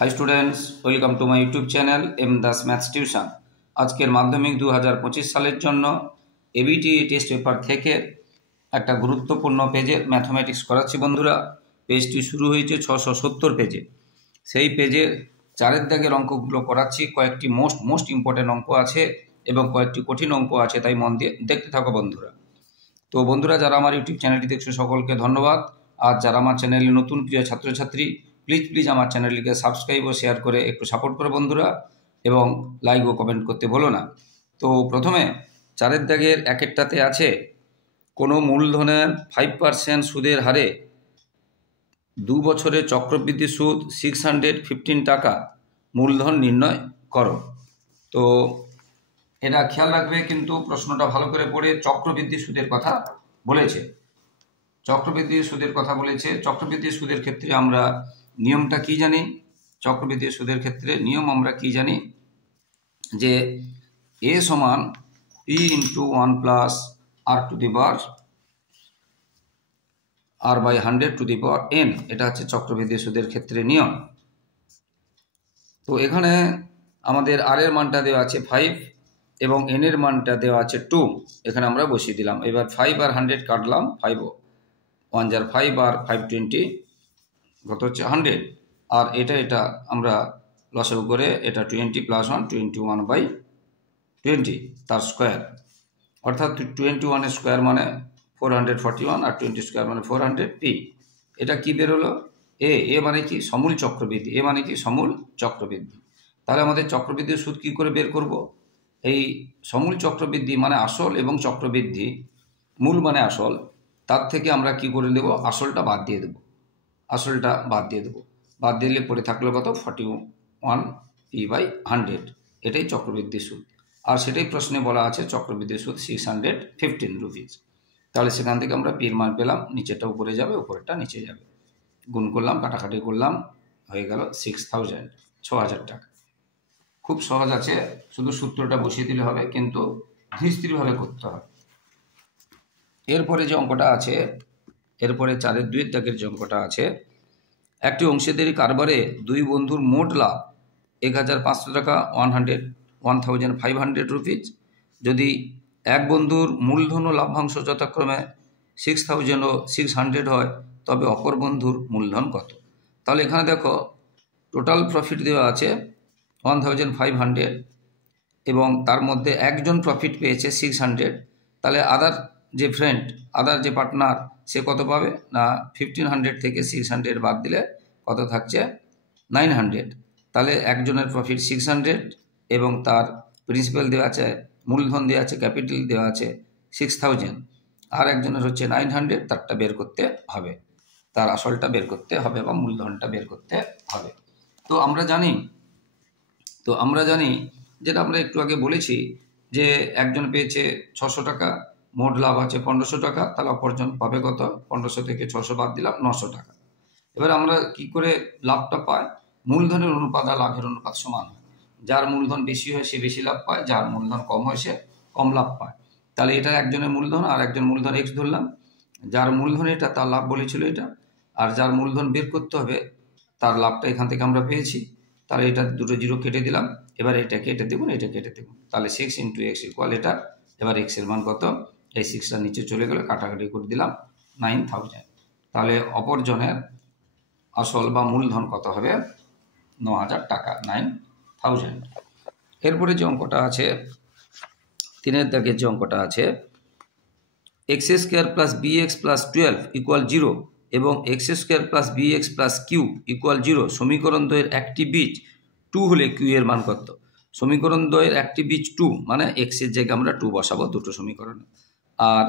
High students, welcome to my YouTube channel M Das maths tuition. আজকের মাধ্যমিক 2025 সালের জন্য এবিটি টেস্ট পেপার থেকে একটা গুরুত্বপূর্ণ পেজের ম্যাথমেটিক্স করাচ্ছি বন্ধুরা। পেজটি শুরু হয়েছে 670 পেজে। সেই পেজে চারের দাগের অঙ্কগুলো করাচ্ছি। কয়েকটি মোস্ট ইম্পর্টেন্ট অঙ্ক আছে এবং কয়েকটি কঠিন অঙ্ক আছে, তাই মন দিয়ে দেখতে থাকো বন্ধুরা। তো বন্ধুরা, যারা আমার ইউটিউব চ্যানেলটি দেখছো সকলকে ধন্যবাদ। আর যারা আমার চ্যানেলে নতুন প্রিয় ছাত্রছাত্রী, প্লিজ আমার চ্যানেলটিকে সাবস্ক্রাইব ও শেয়ার করে একটু সাপোর্ট করো বন্ধুরা, এবং লাইক ও কমেন্ট করতে ভুলো না। তো প্রথমে চারের দাগের একেরটাতে আছে, কোনো মূলধনের 5% সুদের হারে 2 বছরের চক্রবৃদ্ধি সুদ 615 টাকা মূলধন নির্ণয় করো। তো এটা খেয়াল রাখবে, কিন্তু প্রশ্নটা ভালো করে পড়ে চক্রবৃদ্ধি সুদের কথা বলেছে। চক্রবৃদ্ধি সুদের কথা বলেছে। চক্রবৃদ্ধি সুদের ক্ষেত্রে আমরা নিয়মটা কি জানি? চক্রবৃদ্ধি সুদের ক্ষেত্রে নিয়ম আমরা কি জানি? যে a সমান p into 1 plus r to the power r by 100 to the power n। এটা হচ্ছে চক্রবৃদ্ধি সুদের ক্ষেত্রে নিয়ম। তো এখানে আমাদের r এর মানটা দেওয়া আছে 5 এবং n এর মানটা দেওয়া আছে 2। এখানে আমরা বসিয়ে দিলাম। এবার 5 আর 100 কাটলাম, 5 1 যার 5 আর 5 20, কত হচ্ছে 100। আর এটা আমরা লসাগু করে এটা 20 প্লাস 1 21 বাই 20 তার স্কোয়ার, অর্থাৎ 21 এর স্কোয়ার মানে 441 আর 20 স্কোয়ার মানে 400 p। এটা কি বেরোলো? এ মানে কি? সমূল চক্রবৃদ্ধি। এ মানে কি? সমূল চক্রবৃদ্ধি। তাহলে আমাদের চক্রবৃদ্ধির সুদ কি করে বের করব? এই সমূল চক্রবৃদ্ধি মানে আসল এবং চক্রবৃদ্ধি, মূল মানে আসল, তার থেকে আমরা কি করে দেব? আসলটা বাদ দিয়ে দেব। আসলটা বাদ দিয়ে দেবো। বাদ দিলে পড়ে থাকলো কত? 41 p বাই 100। এটাই চক্রবৃদ্ধি সুদ। আর সেটাই প্রশ্নে বলা আছে চক্রবৃদ্ধি সুদ 615 রুপিস। তাহলে সেখান থেকে আমরা পির মান পেলাম। নিচেটা উপরে যাবে, উপরেরটা নিচে যাবে। গুণ করলাম, কাটাকাটি করলাম, হয়ে গেল 6000 টাকা। খুব সহজ আছে, শুধু সূত্রটা বসিয়ে দিলে হবে, কিন্তু ধীরস্থিরভাবে করতে হবে। এরপরে যে অঙ্কটা আছে, এরপরে 4-এর 2 দাগের যে অঙ্কটা আছে, একটি অংশীদারি কারবারে দুই বন্ধুর মোট লাভ 1500 টাকা 1500 রুপিস। যদি এক বন্ধুর মূলধন ও লাভ্যাংশ যথাক্রমে 6000 ও 600 হয়, তবে অপর বন্ধুর মূলধন কত? তাহলে এখানে দেখো, টোটাল প্রফিট দেওয়া আছে 1500 এবং তার মধ্যে একজন প্রফিট পেয়েছে 600। তাহলে আদার যে পার্টনার, সে কত পাবে? না 1500 থেকে 600 বাদ দিলে কত থাকছে? 900। তাহলে একজনের প্রফিট 600 এবং তার প্রিন্সিপাল দেওয়া আছে, মূলধন দেওয়া আছে, ক্যাপিটাল দেওয়া আছে 6000, আর একজনের হচ্ছে 900। তারটা বের করতে হবে, তার আসলটা বের করতে হবে বা মূলধনটা বের করতে হবে। তো আমরা জানি যেটা আমরা একটু আগে বলেছি, যে একজন পেয়েছে 600 টাকা, মোট লাভ আছে 1500 টাকা, তাহলে অপরজন পাবে কত? 1500 থেকে 600 বাদ দিলাম, 900 টাকা। এবার আমরা কি করে লাভটা পাই? মূলধনের অনুপাত আর লাভের অনুপাত সমান হয়। যার মূলধন বেশি হয় সে বেশি লাভ পায়, যার মূলধন কম হয় সে কম লাভ পায়। তাহলে এটা একজনের মূলধন, আর একজন মূলধন x ধরলাম। যার মূলধন এটা, তার লাভ বলেছিল এটা, আর যার মূলধন বের করতে হবে তার লাভটা এখান থেকে আমরা পেয়েছি। তাহলে এটা দুটো জিরো কেটে দিলাম। এবার এটা কেটে দেবো, এটা কেটে দেবো। তাহলে 6 × x = এটা। এবার x এর মান কত? এই 6টা নিচে চলে গেলে কাটাকাটি করে দিলাম, 9000। তাহলে অপরজনের আসল বা মূলধন কত হবে? 9000 টাকা, 9000। এরপরে যে অঙ্কটা আছে, 3-এর দাগের যে অঙ্কটা আছে, x² + bx + 12 = 0 এবং x² + bx + q = 0 সমীকরণ দ্বয়ের একটি বীজ 2 হলে q এর মান কত? সমীকরণ দ্বয়ের একটি বীজ 2 মানে x এর জায়গায় আমরা 2 বসাবো দুটো সমীকরণে, আর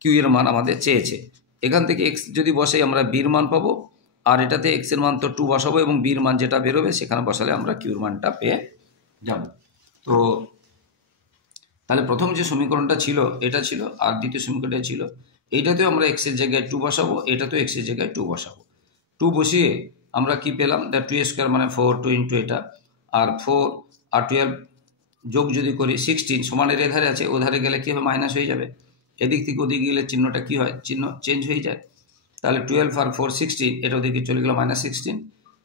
q এর মান আমাদের চেয়েছে। এখান থেকে x যদি বসাই আমরা b এর মান পাবো, আর এটাতে x এর মান তো 2 বসাবো এবং b এর মান যেটা বেরোবে সেখানে বসালে আমরা q এর মানটা পেয়ে যাব। তো তাহলে প্রথম যে সমীকরণটা ছিল এটা ছিল, আর দ্বিতীয় সমীকরণটা ছিল। এইটাতেও আমরা x এর জায়গায় 2 বসাবো, এটাতেও x এর জায়গায় 2 বসাবো। 2 বসিয়ে আমরা কি পেলাম? 2² মানে 4, 2 × এটা, আর 4 আর 12 যোগ যদি করি 16, সমানের এধারে আছে, ওধারে গেলে কি হবে? মাইনাস হয়ে যাবে। এদিক থেকে ওদিকে গেলে চিহ্নটা কি হয়? চিহ্ন চেঞ্জ হয়ে যায়। তাহলে 12 আর 4 16, এটা ওদিকে চলে গেল -16।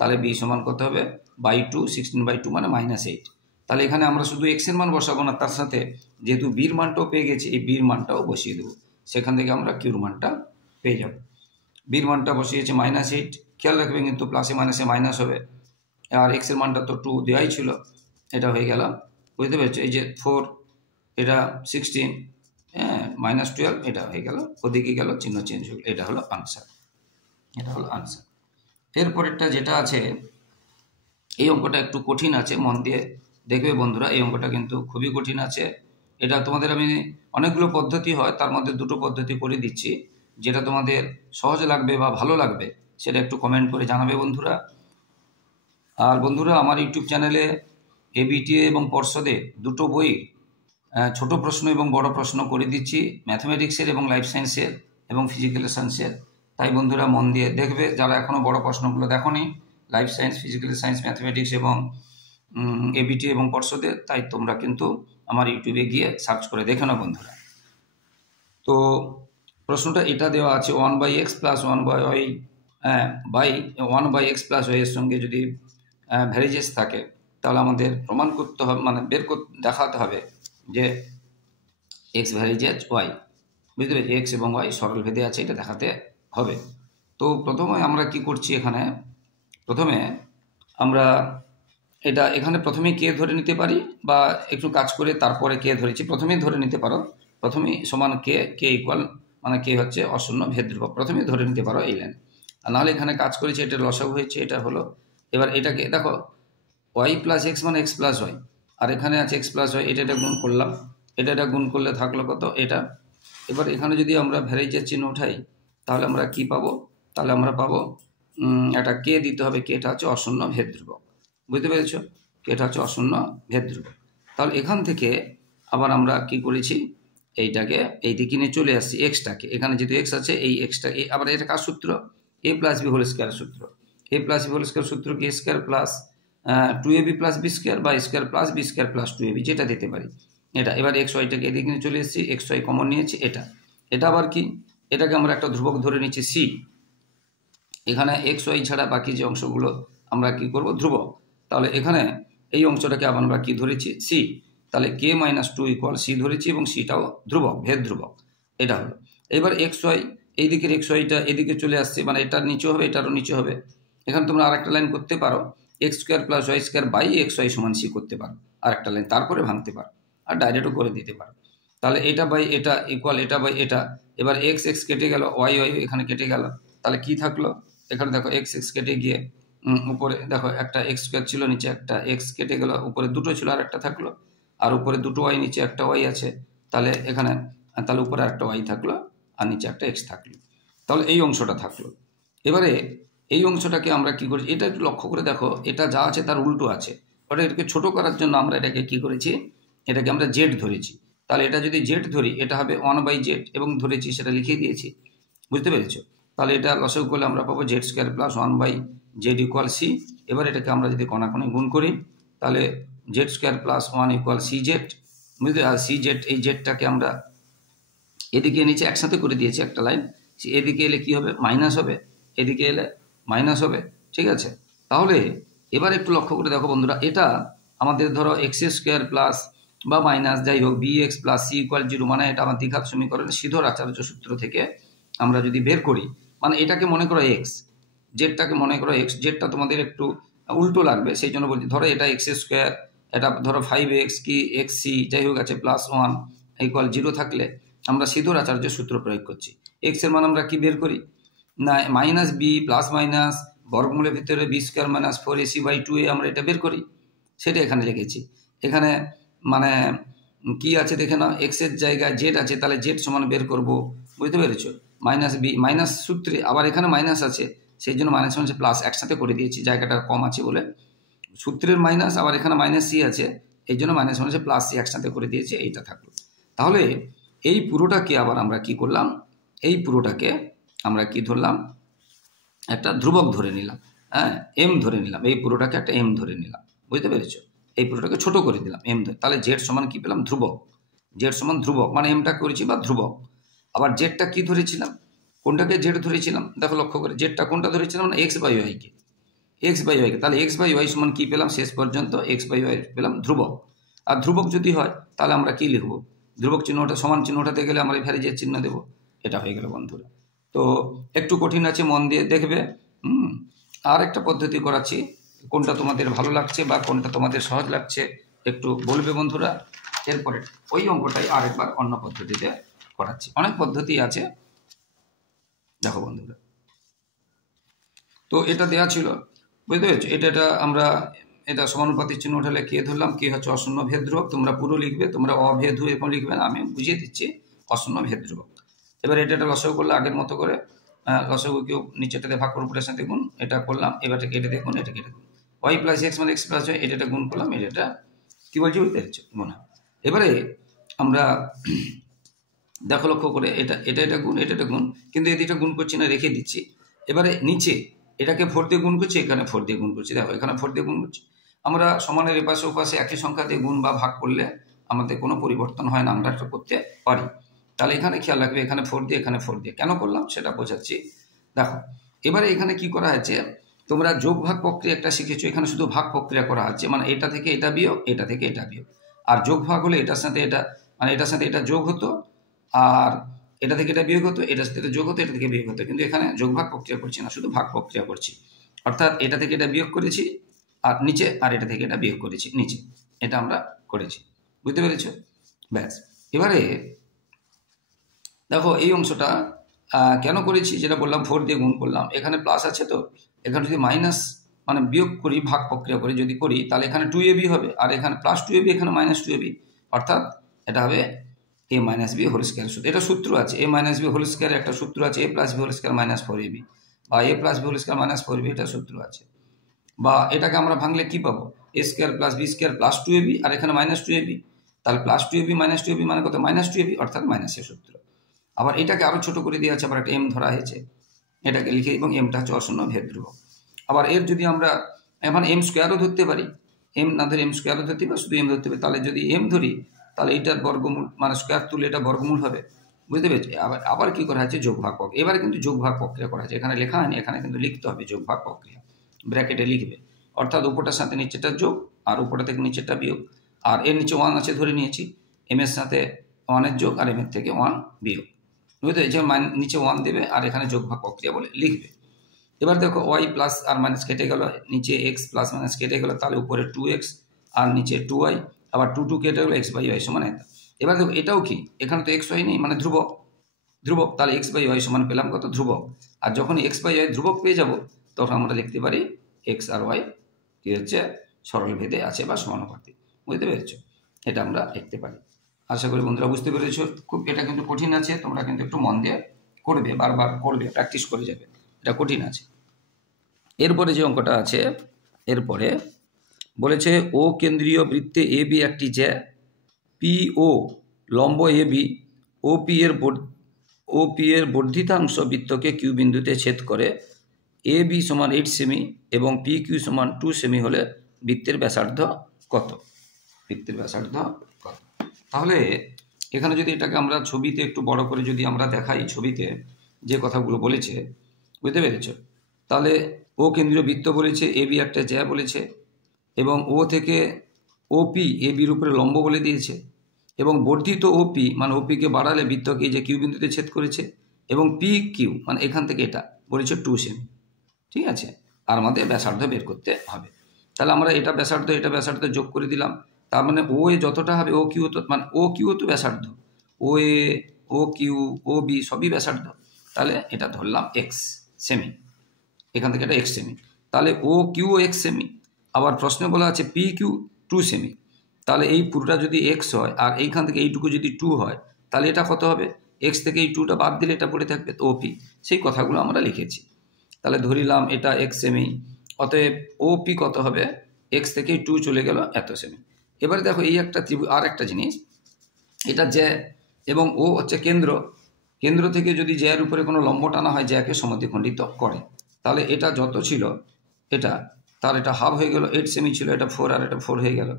তাহলে বি সমান কত হবে /2, 16/2 মানে -8। তাহলে এখানে আমরা শুধু এক্স এর মান বসাবো না, তার সাথে যেহেতু বির মানটাও পেয়ে গেছি, এই বির মানটাও বসিয়ে দেবো, সেখান থেকে আমরা কিউর মানটা পেয়ে যাব। বির মানটা বসিয়েছে -8, খেয়াল রাখবেন কিন্তু প্লাসে মাইনাসে মাইনাস হবে, আর এক্স এর মানটা তো 2 দেওয়াই ছিল, এটা হয়ে গেল, বুঝতে পেরেছো? এই যে 4, এটা 16, হ্যাঁ -12, এটা হয়ে গেল, ওদিকে গেল, চিহ্ন চেঞ্জ হয়ে গেল, এটা হলো আনসার, এটা হলো আনসার। এরপরেরটা যেটা আছে, এই অঙ্কটা একটু কঠিন আছে, মন দিয়ে দেখবে বন্ধুরা, এই অঙ্কটা কিন্তু খুবই কঠিন আছে। এটা তোমাদের আমি অনেকগুলো পদ্ধতি হয়, তার মধ্যে দুটো পদ্ধতি করে দিচ্ছি, যেটা তোমাদের সহজ লাগবে বা ভালো লাগবে সেটা একটু কমেন্ট করে জানাবে বন্ধুরা। আর বন্ধুরা, আমার ইউটিউব চ্যানেলে এবিটিএ এবং পর্ষদে দুটো বই, ছোট প্রশ্ন এবং বড় প্রশ্ন করে দিচ্ছি, ম্যাথমেটিক্সের এবং লাইফ সায়েন্সের এবং ফিজিক্যাল সায়েন্সের। তাই বন্ধুরা মন দিয়ে দেখবে, যারা এখনও বড় প্রশ্নগুলো দেখোনি, life science, physical science, mathematics এবং এবিটি এবং পর্ষদে, তাই তোমরা কিন্তু আমার ইউটিউবে গিয়ে সার্চ করে দেখে নাও বন্ধুরা। তো প্রশ্নটা এটা দেওয়া আছে, 1/x plus 1/y by 1/x plus y এর সঙ্গে যদি ভ্যারিজেস থাকে, তাহলে আমাদের প্রমাণ করতে হবে, মানে দেখাতে হবে যে এক্স ভ্যারিজেস ওয়াই, বুঝতে পেরেছি? এক্স এবং ওয়াই সরল ভেদে আছে, এটা দেখাতে হবে। তো প্রথমে আমরা কি করছি, এখানে প্রথমে আমরা এটা এখানে প্রথমেই কে ধরে নিতে পারি, বা একটু কাজ করে তারপরে কে ধরেছি, প্রথমেই ধরে নিতে পারো, প্রথমেই সমান কে ইকুয়াল, মানে কে হচ্ছে অশূন্য ভেদ ধ্রুবক, প্রথমেই ধরে নিতে পারো এই লাইন। আর নাহলে এখানে কাজ করেছি, এটা লসাগু হয়েছে, এটা হলো, এবার এটাকে দেখো ওয়াই প্লাস এক্স মানে এক্স প্লাস ওয়াই, আর এখানে আছে এক্স প্লাস ওয়াই, এটা গুণ করলাম, এটা গুণ করলে থাকলো কত এটা। এবার এখানে যদি আমরা ভ্যারিজের চিহ্ন উঠাই, তাহলে আমরা কি পাবো, তাহলে আমরা পাবো একটা কে দিতে হবে, কেটা হচ্ছে অশূন্য ভেদ ধ্রুবক, বুঝতে পেরেছ? কেটা হচ্ছে অশূন্য ভেদ ধ্রুবক। তাহলে এখান থেকে আবার আমরা কি করেছি, এইটাকে এই দিকে নিয়ে চলে আসছি, এক্সটাকে, এখানে যেহেতু এক্স আছে, এই এক্সটা আবার এটা কার সূত্র, A plus B whole square সূত্র, A plus B whole square সূত্র কি, A square plus 2ab plus B square, বা square plus B square plus 2ab, যেটা দিতে পারি এটা। এবার এক্স ওয়াইটাকে এদিকে নিয়ে চলে এসেছি, এক্স ওয়াই কমন নিয়েছি, এটা আবার কি, এটাকে আমরা একটা ধ্রুবক ধরে নিচ্ছি সি, এখানে এক্স ওয়াই ছাড়া বাকি যে অংশগুলো আমরা কি করব, ধ্রুবক। তাহলে এখানে এই অংশটাকে আবার আমরা কি ধরেছি, সি, তাহলে কে -2 ইকুয়াল সি ধরেছি, এবং সিটাও ধ্রুবক, ভেদ ধ্রুবক, এটা হলো। এবার এক্স ওয়াই, এই দিকের এক্স ওয়াইটা এদিকে চলে আসছে, মানে এটার নিচে হবে, এটারও নিচে হবে। এখানে তোমরা আরেকটা লাইন করতে পারো, x square plus y square by x y সমান সি করতে পারো, আরেকটা লাইন, তারপরে ভাঙতে পারো, আর ডাইরেক্টও করে দিতে পারো। তাহলে এটা বাই এটা ইকুয়াল এটা বাই এটা, এবার এক্স এক্স কেটে গেল, ওয়াই ওয়াই এখানে কেটে গেল, তাহলে কি থাকলো, এখানে দেখো এক্স এক্স কেটে গিয়ে উপরে দেখো একটা এক্স স্কোয়ার ছিল, নিচে একটা এক্স কেটে গেল, উপরে দুটো ছিল আর একটা থাকলো, আর উপরে দুটো ওয়াই, নিচে একটা ওয়াই আছে, তাহলে এখানে, তাহলে উপরে একটা ওয়াই থাকলো, আর নিচে একটা এক্স থাকলো, তাহলে এই অংশটা থাকলো। এবারে এই অংশটাকে আমরা কি করেছি, এটা একটু লক্ষ্য করে দেখো, এটা যা আছে তার উল্টো আছে, ওটা এটাকে ছোট করার জন্য আমরা এটাকে কি করেছি, এটাকে আমরা জেড ধরেছি। তাহলে এটা যদি জেড ধরি, এটা হবে 1/z, এবং ধরেছি সেটা লিখে দিয়েছি, বুঝতে পেরেছো? তাহলে এটা লসাগু করলে আমরা পাবো z square plus 1/z equal c. এবার এটাকে আমরা যদি কণাকণি গুণ করি, তাহলে z square plus 1 equal c z, বুঝতে, আর সি জেড, এই জেডটাকে আমরা এদিকে নিচে একসাথে করে দিয়েছি একটা লাইন, এদিকে এলে কি হবে, মাইনাস হবে, এদিকে এলে মাইনাস হবে, ঠিক আছে? তাহলে এবার একটু লক্ষ্য করে দেখো বন্ধুরা, এটা আমাদের ধরো এক্স স্কোয়ার প্লাস বা মাইনাস যাই হোক b x plus c equal 0, মানে এটা আমার দ্বিঘাত সমীকরণের সিধর আচার্য সূত্র থেকে আমরা যদি বের করি, মানে এটাকে মনে করো এক্স, জেডটাকে মনে করো এক্স, জেডটা তোমাদের একটু উল্টো লাগবে, সেই জন্য বলছি, ধরো এটা এক্স স্কোয়ার, এটা ধরো 5x কি এক্স সি যাই হোক আছে, প্লাস 1 ইকুয়াল 0 থাকলে আমরা সিধর আচার্য সূত্র প্রয়োগ করছি। এক্স এর মান আমরা কি বের করি না, মাইনাস বি প্লাস মাইনাস বর্গমূলের ভিতরে বি স্কোয়ার মাইনাস 4ac/2a, আমরা এটা বের করি, সেটা এখানে লিখেছি। এখানে মানে কি আছে দেখে নাও, এক্স এর জায়গায় জেড আছে, তাহলে জেড সমান বের করব, বুঝতে পেরেছো? মাইনাস বি, মাইনাস সূত্রে আবার এখানে মাইনাস আছে, সেই জন্য মাইনাস মাইনাস প্লাস একসাথে করে দিয়েছি, জায়গাটা কম আছে বলে, সূত্রের মাইনাস, আবার এখানে মাইনাস সি আছে, এই জন্য মাইনাস মাইনাসে প্লাস সি একসাথে করে দিয়েছি, এইটা থাকলো। তাহলে এই পুরোটাকে আবার আমরা কি করলাম, এই পুরোটাকে আমরা কি ধরলাম, একটা ধ্রুবক ধরে নিলাম, হ্যাঁ, এম ধরে নিলাম, এই পুরোটাকে একটা এম ধরে নিলাম, বুঝতে পেরেছো? এই পুরোটাকে ছোট করে দিলাম, এম ধরে, তাহলে জেড সমান কি পেলাম, ধ্রুবক, জেড সমান ধ্রুবক, মানে এমটা করেছি বা ধ্রুবক। আবার জেডটা কি ধরেছিলাম, কোনটাকে জেড ধরেছিলাম, দেখো লক্ষ্য করে, জেডটা কোনটা ধরেছিলাম না, এক্স বাই ওয়াইকে, এক্স বাই ওয়াই, তাহলে এক্স বাই ওয়াই সমান কী পেলাম শেষ পর্যন্ত? এক্স বাই ওয়াই পেলাম ধ্রুবক। আর ধ্রুবক যদি হয় তাহলে আমরা কি লিখব? ধ্রুবক চিহ্নটা সমান চিহ্নটাতে গেলে আমরা ভ্যারিজের চিহ্ন দেবো। এটা হয়ে গেল বন্ধুরা। তো একটু কঠিন আছে, মন দিয়ে দেখবে। আর একটা পদ্ধতি করাচ্ছি, কোনটা তোমাদের ভালো লাগছে বা কোনটা তোমাদের সহজ লাগছে একটু বলবে বন্ধুরা। এরপরে ওই অঙ্কটাই আরেকবার অন্য পদ্ধতিতে করাচ্ছি। অনেক পদ্ধতি আছে, দেখো বন্ধুরা। তো এটা দেওয়া ছিল, বুঝতে পেরেছো? এটা আমরা এটা সমানুপাতিক চিহ্ন উঠালে কে ধরলাম, কে হচ্ছে অশূন্য ভেদ ধ্রুবক। তোমরা পুরো লিখবে, তোমরা অভেদ এরকম লিখবে না, আমি বুঝিয়ে দিচ্ছি। অশূন্য ভেদ ধ্রুবক। এবার এটা লসাগু করলে আগের মতো করে লসাগু কেউ নিচেটাতে ভাগ করে উপরের সাথে গুণ, এটা করলাম। এবারটা কেটে দেখুন, এটা কেটে দেখুন। ওয়াই প্লাস এক্স মানে এক্স প্লাস ওয়াই, এটা গুণ করলাম, এটা কি বলছি বুঝতে পেরেছো? গুণ। এবারে আমরা দেখো লক্ষ্য করে, এটা গুণ, এটা গুণ, কিন্তু এদিকটা গুণ করছি না, রেখে দিচ্ছি। এবারে নিচে এটাকে 4 দিয়ে গুণ করছি, এখানে 4 দিয়ে গুণ করছি। দেখো এখানে 4 দিয়ে গুণ করছি। আমরা সমানের এপাশে ওপাশে একই সংখ্যা দিয়ে গুণ বা ভাগ করলে আমাদের কোনো পরিবর্তন হয় না, আমরা এটা করতে পারি। তাহলে এখানে খেয়াল রাখবে, এখানে 4 দিয়ে, এখানে 4 দিয়ে। কেন করলাম সেটা বোঝাচ্ছি। দেখো এবারে এখানে কি করা হয়েছে, তোমরা যোগ ভাগ প্রক্রিয়া একটা শিখেছো, এখানে শুধু ভাগ প্রক্রিয়া করা হচ্ছে, মানে এটা থেকে এটা বিয়োগ, এটা থেকে এটা বিয়োগ। আর যোগ ভাগ হলে এটার সাথে এটা, মানে এটার সাথে এটা যোগ হতো, আর এটা থেকে এটা বিয়োগ হতো, এটার সাথে এটা যোগ হতো, এটা থেকে বিয়োগ হতো। কিন্তু এখানে যোগ ভাগ প্রক্রিয়া করছি না, শুধু ভাগ প্রক্রিয়া করছি। অর্থাৎ এটা থেকে এটা বিয়োগ করেছি আর নিচে, আর এটা থেকে এটা বিয়োগ করেছি নিচে, এটা আমরা করেছি। বুঝতে পেরেছ? ব্যাস। এবারে দেখো এই অংশটা কেন করেছি, যেটা বললাম 4 দিয়ে গুণ করলাম, এখানে প্লাস আছে, তো এখানে যদি মাইনাস মানে বিয়োগ করি, ভাগ প্রক্রিয়া করে যদি করি, তাহলে এখানে 2ab হবে, আর এখানে প্লাস 2ab, এখানে মাইনাস 2ab। অর্থাৎ এটা হবে a minus B whole square. এটা সূত্র আছে, a minus B whole square একটা সূত্র আছে, a plus B whole square minus 4ab, বা a plus B whole square minus 4ab, এটা সূত্র আছে। বা এটাকে আমরা ভাঙলে কি পাবো, a square plus B square plus 2ab, আর এখানে মাইনাস 2ab, তাহলে প্লাস 2ab মাইনাস 2ab মানে কত, মাইনাস 2ab, অর্থাৎ মাইনাসের সূত্র। আবার এটাকে আরো ছোট করে দেওয়া আছে, আবার একটা এম ধরা হয়েছে, এটাকে লিখে, এবং এমটা হচ্ছে অশূন্য ভেদ ধ্রুবক। আবার এর যদি আমরা এখন এম স্কোয়ারও ধরতে পারি, এম না ধরে এম স্কোয়ারও ধরতে পারি, শুধু এম ধরতে পারি। তাহলে যদি এম ধরি তাহলে এইটার বর্গমূল, মানে স্কোয়ার তুলে এটা বর্গমূল হবে। বুঝতে পেরেছি? আবার কি করা হয়েছে, যোগ ভাগ প্রক্রিয়া। এবারে কিন্তু যোগ ভাগ প্রক্রিয়া করা হয়েছে, এখানে লেখা হয়নি, এখানে কিন্তু লিখতে হবে যোগ ভাগ প্রক্রিয়া, ব্র্যাকেটে লিখবে। অর্থাৎ উপরটার সাথে নিচেটা যোগ, আর উপরটা থেকে নিচেটা বিয়োগ। আর এর নিচে 1 আছে ধরে নিয়েছি, এম এর সাথে 1 এর যোগ, আর এম এর থেকে 1 বিয়োগ। বুঝতে পেরেছি? নিচে 1 দেবে, আর এখানে যোগ ভাগ প্রক্রিয়া বলে লিখবে। এবার দেখো ওয়াই প্লাস আর মাইনাস কেটে গেল, নিচে এক্স প্লাস মাইনাস কেটে গেল, তাহলে উপরে 2x আর নিচে 2y, আবার 2 কেটে গেলো, এক্স বাই ওয়াই সমান এটা। এবার দেখো এটাও কি, এখানে তো এক্স ওয়াই নেই, মানে ধ্রুবক, তাহলে এক্স বাই ওয়াই সমান পেলাম কত, ধ্রুবক। আর যখন এক্স বাই ওয়াই ধ্রুবক পেয়ে যাব, তখন আমরা লিখতে পারি এক্স আর ওয়াই কি হচ্ছে, সরল ভেদে আছে বা সমানুপাতিক। বুঝতে পেরেছো? এটা আমরা লিখতে পারি। আশা করি বন্ধুরা বুঝতে পেরেছো। খুব এটা কিন্তু কঠিন আছে, তোমরা কিন্তু একটু মন দিয়ে করবে, বারবার করবে, প্র্যাকটিস করে যাবে, এটা কঠিন আছে। এরপরে যে অঙ্কটা আছে, এরপরে বলেছে ও কেন্দ্রীয় বৃত্তে এ বি একটি জ্যা, পি ও লম্ব এ বি, ও পি এর বর্ধিতাংশ বৃত্তকে কিউ বিন্দুতে ছেদ করে, এ বি সমান 8 সেমি এবং পি কিউ সমান 2 সেমি হলে বৃত্তের ব্যাসার্ধ কত? বৃত্তের ব্যাসার্ধ কত? তাহলে এখানে যদি এটাকে আমরা ছবিতে একটু বড় করে যদি আমরা দেখাই, ছবিতে যে কথাগুলো বলেছে, বুঝতে পেরেছ? তাহলে ও কেন্দ্রীয় বৃত্ত বলেছে, এ বি একটা জ্যা বলেছে, এবং ও থেকে ওপি এ বির উপরে লম্ব বলে দিয়েছে, এবং বর্ধিত ওপি মানে ওপিকে বাড়ালে বৃত্তকে যে কিউ বিন্দুতে ছেদ করেছে, এবং পি কিউ মানে এখান থেকে এটা বলেছে 2 সেমি। ঠিক আছে? আর আমাদের ব্যাসার্ধ বের করতে হবে। তাহলে আমরা এটা ব্যাসার্ধ যোগ করে দিলাম। তার মানে ও এ যতটা হবে, ও কিউ তো, মানে ও কিউ তো ব্যাসার্ধ, ও এ, ও কিউ, ও বি সবই ব্যাসার্ধ। তাহলে এটা ধরলাম এক্স সেমি, এখান থেকে এটা এক্স সেমি। তাহলে ও কিউ এক্স সেমি, আবার প্রশ্নে বলা আছে পি কিউ 2 সেমি। তাহলে এই পুরোটা যদি এক্স হয়, আর এইখান থেকে এইটুকু যদি 2 হয়, তাহলে এটা কত হবে, এক্স থেকে এই 2টা বাদ দিলে এটা পড়ে থাকবে, তো ওপি। সেই কথাগুলো আমরা লিখেছি। তাহলে ধরিলাম এটা এক্স সেমি, অতএব ওপি কত হবে, এক্স থেকে 2 চলে গেল এত সেমি। এবারে দেখো এই একটা আর একটা জিনিস, এটা জ্যা এবং ও হচ্ছে কেন্দ্র থেকে যদি জ্যার উপরে কোনো লম্ব টানা হয়, জ্যাকে সমদ্বিখণ্ডিত করে। তাহলে এটা যত ছিল এটা, তার এটা হাফ হয়ে গেল, 8 সেমি ছিল, এটা 4, আর এটা 4 হয়ে গেল।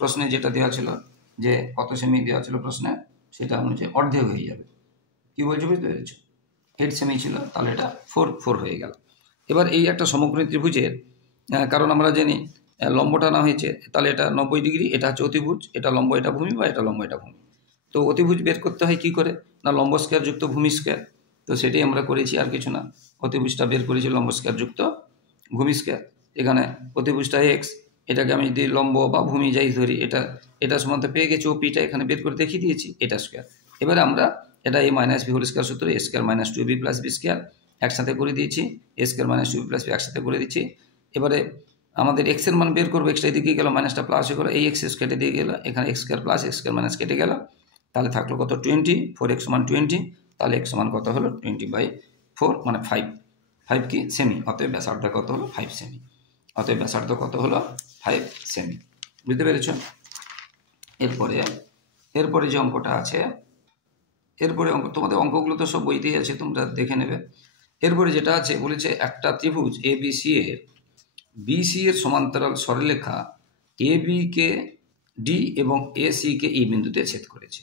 প্রশ্নে যেটা দেওয়া ছিল যে কত সেমি দেওয়া ছিল প্রশ্নে, সেটা অনুযায়ী অর্ধেক হয়ে যাবে। কি বলছো, বুঝতে পেরেছো? 8 সেমি ছিল, তাহলে এটা 4 হয়ে গেল। এবার এই একটা সমকোণী ত্রিভুজের কারণ আমরা জানি লম্ব টানা হয়েছে, তাহলে এটা 90 ডিগ্রি, এটা হচ্ছে অতিভুজ, এটা লম্ব এটা ভূমি, বা এটা লম্ব এটা ভূমি। তো অতিভুজ বের করতে হয় কী করে, না লম্ব স্কয়ার যুক্ত ভূমি স্কয়ার। তো সেটাই আমরা করেছি, আর কিছু না। অতিভুজটা বের করেছি লম্ব স্কয়ার যুক্ত ভূমি স্কয়ার। এখানে অতিভুজটা এক্স, এটাকে আমি যদি লম্ব বা ভূমি যাই ধরি, এটা সমান পেয়ে গেছি, ও পিটা এখানে বের করে দেখিয়ে দিয়েছি, এটা স্কয়ার। এবারে আমরা এটা এই মাইনাস বি হোল স্কয়ার সূত্র, A square minus 2b plus B square একসাথে করে দিয়েছি, A square minus 2b plus B একসাথে করে দিচ্ছি। এবারে আমাদের এক্স এর মান বের করবো, এক্সটা এদিকে গেল, মাইনাসটা প্লাস হয়ে গেল, এই এক্স কেটে দিয়ে গেল, এখানে x square plus x square minus কেটে গেল, তাহলে থাকলো কত 20, 4x সমান 20, তাহলে x সমান কত হলো 20/4 মানে 5 কি সেমি, অতএব ব্যাসার্ধ কত হলো 5 সেমি, অতএব ব্যাসার্ধ কত হলো 5 সেমি। বুঝতে পেরেছ? এরপরে যে অঙ্কটা আছে, এরপরে তোমাদের অঙ্কগুলো তো সব বইতেই আছে, তোমরা দেখে নেবে। এরপরে যেটা আছে বলেছে একটা ত্রিভুজ ABC এর BC এর সমান্তরাল সরলরেখা AB কে D এবং AC কে এই বিন্দুতে ছেদ করেছে।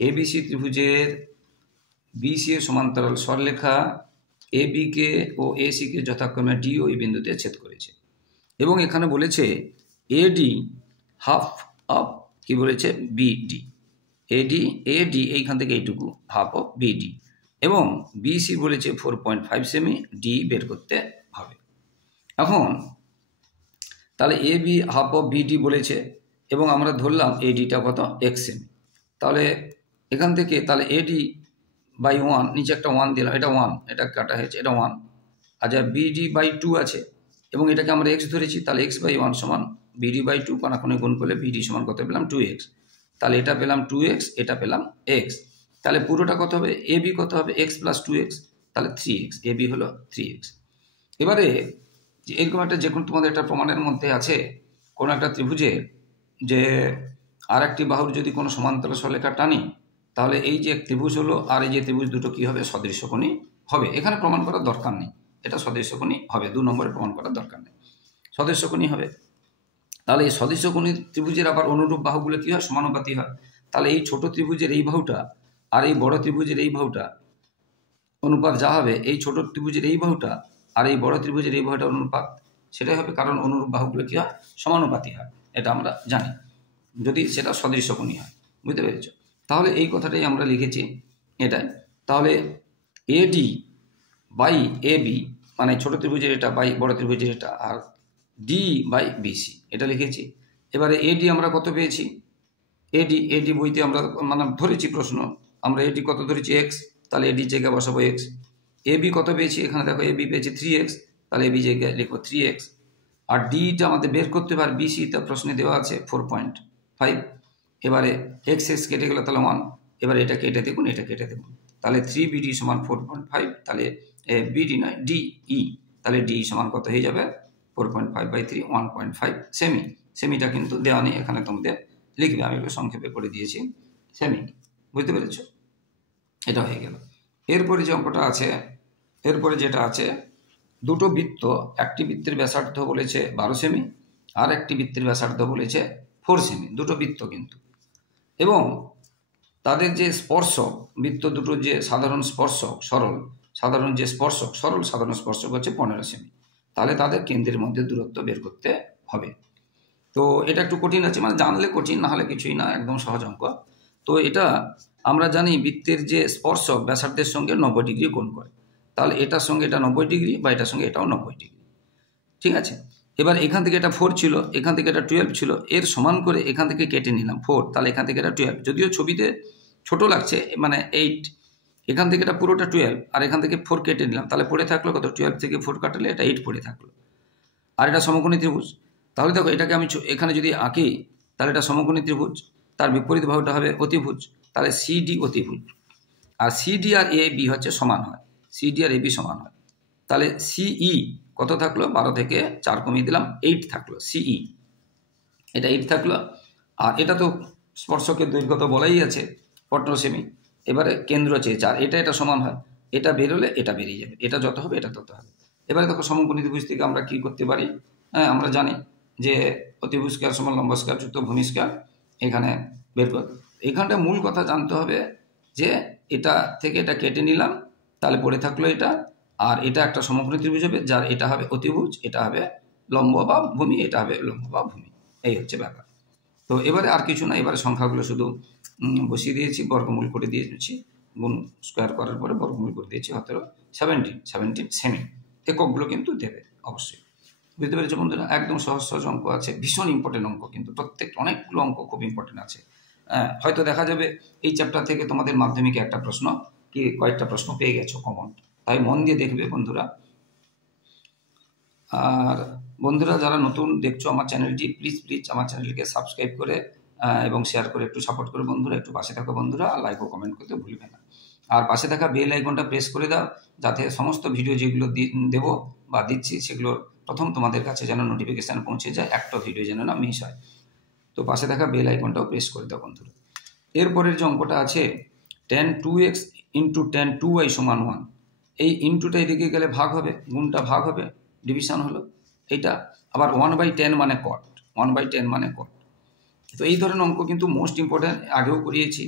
ABC ত্রিভুজের BC এর সমান্তরাল সরলরেখা AB কে ও AC কে যথাক্রমে D ও এই বিন্দুতে ছেদ করেছে, এবং এখানে বলেছে AD হাফ অফ কি বলেছে BD, AD এইখান থেকে এইটুকু হাফ অফ BD, এবং BC বলেছে 4.5 সেমি, D বের করতে হবে। এখন তাহলে AB হাফ অফ BD বলেছে, এবং আমরা ধরলাম ADটা কত x সেমি, তাহলে এখান থেকে তাহলে AD/1, নিচে একটা 1 দিলাম, এটা 1, এটা কাটা হয়েছে, এটা 1, আচ্ছা BD/2 আছে, এবং এটাকে আমরা x ধরেছি, তাহলে x/1 সমান BD/2, কোনাকুনি গুণ করলে BD সমান কত পেলাম 2x, তাহলে এটা পেলাম 2x, এটা পেলাম x, তাহলে পুরোটা কত হবে, AB কত হবে x প্লাস 2x, তাহলে 3x, AB হলো 3x। এবারে এরকম একটা যে কোনো তোমাদের একটা প্রমাণের মধ্যে আছে, কোনো একটা ত্রিভুজের যে আর একটি বাহুর যদি কোনো সমান্তরাল সরলরেখা টানি, তাহলে এই যে ত্রিভুজ হলো আর এই যে ত্রিভুজ দুটো কি হবে, সদৃশ্যকোণী হবে। এখানে প্রমাণ করার দরকার নেই, এটা সদৃশ্যকোণী হবে, 2 নম্বরে প্রমাণ করার দরকার নেই, সদৃশ্যকোণী হবে। তাহলে এই সদৃশ্যকোণী ত্রিভুজের আবার অনুরূপ বাহুগুলো কি হয়, সমানুপাতী হয়। তাহলে এই ছোট ত্রিভুজের এই বাহুটা আর এই বড় ত্রিভুজের এই বাহুটা অনুপাত যা হবে, এই ছোট ত্রিভুজের এই বাহুটা আর এই বড় ত্রিভুজের এই বাহুটার অনুপাত সেটাই হবে, কারণ অনুরূপ বাহুগুলো কি হয়, সমানুপাতী হয়, এটা আমরা জানি, যদি সেটা সদৃশ্যকোণী হয়। বুঝতে পেরেছ? তাহলে এই কথাটাই আমরা লিখেছি এটাই। তাহলে AD/AB মানে ছোট ত্রিভুজের এটা বাই বড় ত্রিভুজের এটা, আর D/BC এটা লিখেছি। এবারে AD আমরা কত পেয়েছি, AD বইতে আমরা মানে ধরেছি প্রশ্ন, আমরা AD কত ধরেছি x, তাহলে AD জায়গায় বসাবো x। AB কত পেয়েছি, এখানে দেখো AB পেয়েছি 3x, তাহলে AB জায়গায় লিখবো 3x। আর Dটা আমাদের বের করতে পারে, BC তা প্রশ্নে দেওয়া আছে 4.5। এবারে x কেটে গেল, তাহলে 1, এবারে এটা কেটে দেখুন, এটা কেটে দেখুন, তাহলে 3BD সমান 4.5, তাহলে BD নয় DE, তাহলে DE সমান কত হয়ে যাবে 4.5/3, 1.5 সেমি। সেমিটা কিন্তু দেওয়া নেই, এখানে তোমাদের লিখবে, আমি একটু সংক্ষেপে করে দিয়েছি সেমি। বুঝতে পেরেছ? এটা হয়ে গেল। এরপরে যে অঙ্কটা আছে, এরপরে যেটা আছে, দুটো বৃত্ত, একটি বৃত্তের ব্যাসার্ধ বলেছে 12 সেমি, আর একটি বৃত্তের ব্যাসার্ধ বলেছে 4 সেমি, দুটো বৃত্ত কিন্তু, এবং তাদের যে স্পর্শক, বৃত্ত দুটোর যে সাধারণ স্পর্শক সাধারণ স্পর্শক হচ্ছে 15 সেমি, তাহলে তাদের কেন্দ্রের মধ্যে দূরত্ব বের করতে হবে। তো এটা একটু কঠিন আছে, মানে জানলে কঠিন, না হলে কিছুই না, একদম সহজ অঙ্ক। তো এটা আমরা জানি বৃত্তের যে স্পর্শক ব্যাসার্ধের সঙ্গে 90 ডিগ্রি কোণ করে, তাহলে এটার সঙ্গে এটা 90 ডিগ্রি, বা এটার সঙ্গে এটাও 90 ডিগ্রি, ঠিক আছে। এবার এখান থেকে এটা 4 ছিল, এখান থেকে এটা 12 ছিল, এর সমান করে এখান থেকে কেটে নিলাম 4, তাহলে এখান থেকে এটা 12, যদিও ছবিতে ছোট লাগছে, মানে 8, এখান থেকে এটা পুরোটা 12, আর এখান থেকে 4 কেটে নিলাম, তাহলে পড়ে থাকলো কত, 12 থেকে 4 কাটলে এটা 8 পড়ে থাকলো। আর এটা সমকোণী ত্রিভুজ, তাহলে দেখো এটাকে আমি এখানে যদি আঁকি, তাহলে এটা সমকোণী ত্রিভুজ, তার বিপরীত বাহুটা হবে অতিভুজ, তাহলে CD অতিভুজ, আর CD আর AB হচ্ছে সমান হয়, CD আর AB সমান হয়, তাহলে CE কত থাকলো, 12 থেকে 4 কমিয়ে দিলাম, 8 থাকলো CE, এটা 8 থাকলো। আর এটা তো স্পর্শকের দৈর্ঘ্য তো বলাই আছে 15 সেমি, এবারে কেন্দ্র চেয়ে 4, এটা সমান হয়, এটা বেরোলে এটা বেরিয়ে যাবে, এটা যত হবে এটা তত হবে। এবারে দেখো সমকোণী ত্রিভুজ থেকে আমরা কি করতে পারি, হ্যাঁ আমরা জানি যে অতিভুজ স্কয়ার সমান লম্ব স্কয়ার যুক্ত ভূমি স্কয়ার, এখানে বের কর। এখানটা মূল কথা জানতে হবে যে এটা থেকে এটা কেটে নিলাম, তাহলে পড়ে থাকলো এটা, আর এটা একটা সমকোণী ত্রিভুজ হবে, যার এটা হবে অতিভুজ, এটা হবে লম্ব বা ভূমি, এটা হবে লম্ব বা ভূমি। এই হচ্ছে ব্যাপার। তো এবারে আর কিছু না, এবারে সংখ্যাগুলো শুধু বসিয়ে দিয়েছি, বর্গমূল করে দিয়েছি, গুণ স্কোয়ার করার পরে বর্গমূল করে দিয়েছি। 17 সেমি। এককগুলো কিন্তু দেবে অবশ্যই। বুঝতে পেরেছো বন্ধুরা? একদম সহজ সহজ অঙ্ক আছে, ভীষণ ইম্পর্টেন্ট অঙ্ক, কিন্তু প্রত্যেকটা অনেকগুলো অঙ্ক খুব ইম্পর্টেন্ট আছে। হয়তো দেখা যাবে এই চ্যাপ্টার থেকে তোমাদের মাধ্যমিকে একটা প্রশ্ন কি কয়েকটা প্রশ্ন পেয়ে গেছো কমন, তাই মন দিয়ে দেখবে বন্ধুরা। আর বন্ধুরা যারা নতুন দেখছো আমার চ্যানেলটি, প্লিজ আমার চ্যানেলকে সাবস্ক্রাইব করে এবং শেয়ার করে একটু সাপোর্ট করে বন্ধুরা, একটু পাশে থাকো বন্ধুরা, আর লাইক ও কমেন্ট করতে ভুলবে না। আর পাশে থাকা বেল আইকনটা প্রেস করে দাও, যাতে সমস্ত ভিডিও যেগুলো দেবো বা দিচ্ছি সেগুলো প্রথম তোমাদের কাছে যেন নোটিফিকেশান পৌঁছে যায়, একটা ভিডিও যেন না মিস হয়। তো পাশে থাকা বেল আইকনটাও প্রেস করে দাও বন্ধুরা। এরপরের যে অঙ্কটা আছে, tan 2x into tan 2y সমান 1, এই ইন্টুটা এদিকে গেলে ভাগ হবে, গুণটা ভাগ হবে, ডিভিশন হলো এইটা। আবার 1/10 মানে কট, 1/10 মানে কট। তো এই ধরনের অঙ্ক কিন্তু মোস্ট ইম্পর্ট্যান্ট, আগেও করিয়েছি।